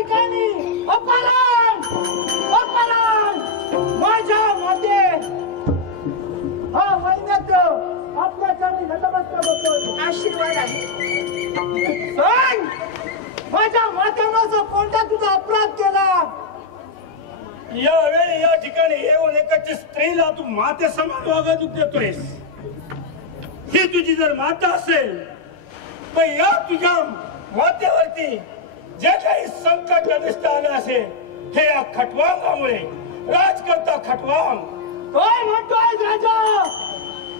ठिकाणी अपराध माझ्या मते हा वैद्य आपल्या चरणी नतमस्तक होतो. आशीर्वाद आहे. सांग माझ्या मातेनं कोणता तुझा अपराध केला? यावेळी या ठिकाणी येऊन एकाची स्त्रीला तू माते समान वागणूक देतोयस. ही तुझी जर माता असेल तर या तुझ्या मातेवरती जे काही संकट अनिष्ट आलं असेल हे या खटवांगामुळे. राजकर्ता खटवांग काय म्हणतोय राजा?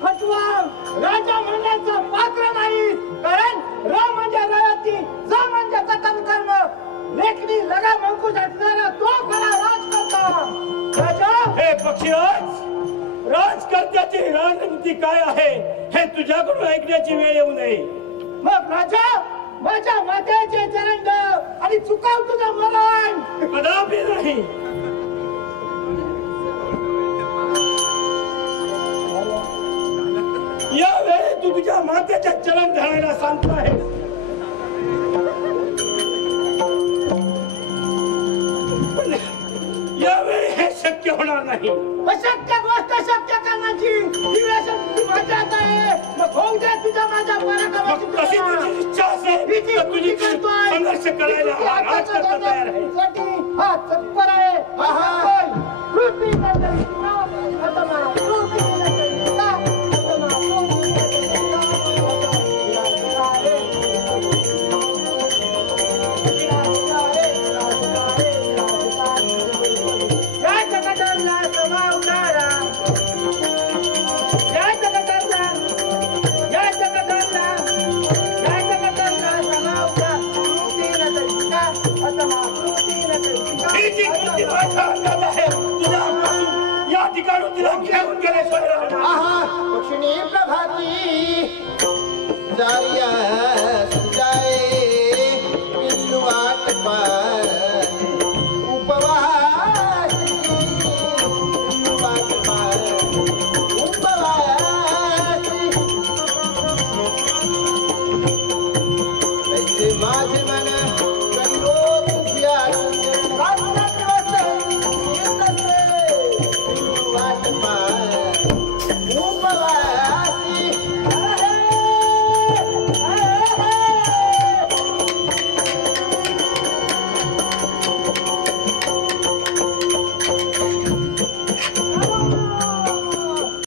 खटवांग राजा म्हणण्याचं पात्र नाही. कारण र म्हणजे रयती, ज म्हणजे जतन करणं, लेखनी लगाम अंकुश असणारा तो खरा राजकर्ता. राजा हे पक्षीराज, राजकर्त्याची रणनीती काय आहे हे तुझ्याकडून ऐकण्याची वेळ येऊ नये. मग राजा माझ्या मातेचे चरण आणि चुकाव तुझं मरण. कदापि नाही. यावेळी तू तुझ्या मातेच्या चरण धरायला सांगतो आहे. यावेळी हे शक्य होणार नाही. अशक्य गोष्ट शक्य करण्याची दिव्याशक्ती माझ्यात आहे. मग होऊ दे तुझ्या माझ्या पराक्रमाची मग कशी तुझी इच्छा असेल तर तुझी संघर्ष करायला हा राजकर्ता तयार आहे. हा तत्पर आहे. कृती नंतर आता कृती या ठिकाणून तिला घेऊन गेल्याशिवाय पक्षिणी प्रभाती जारिया संजाए बिल्लू वाट पार उपवास बिल्लू वाट पार उपवास ऐसे माझे मन करो तुझ्या वाट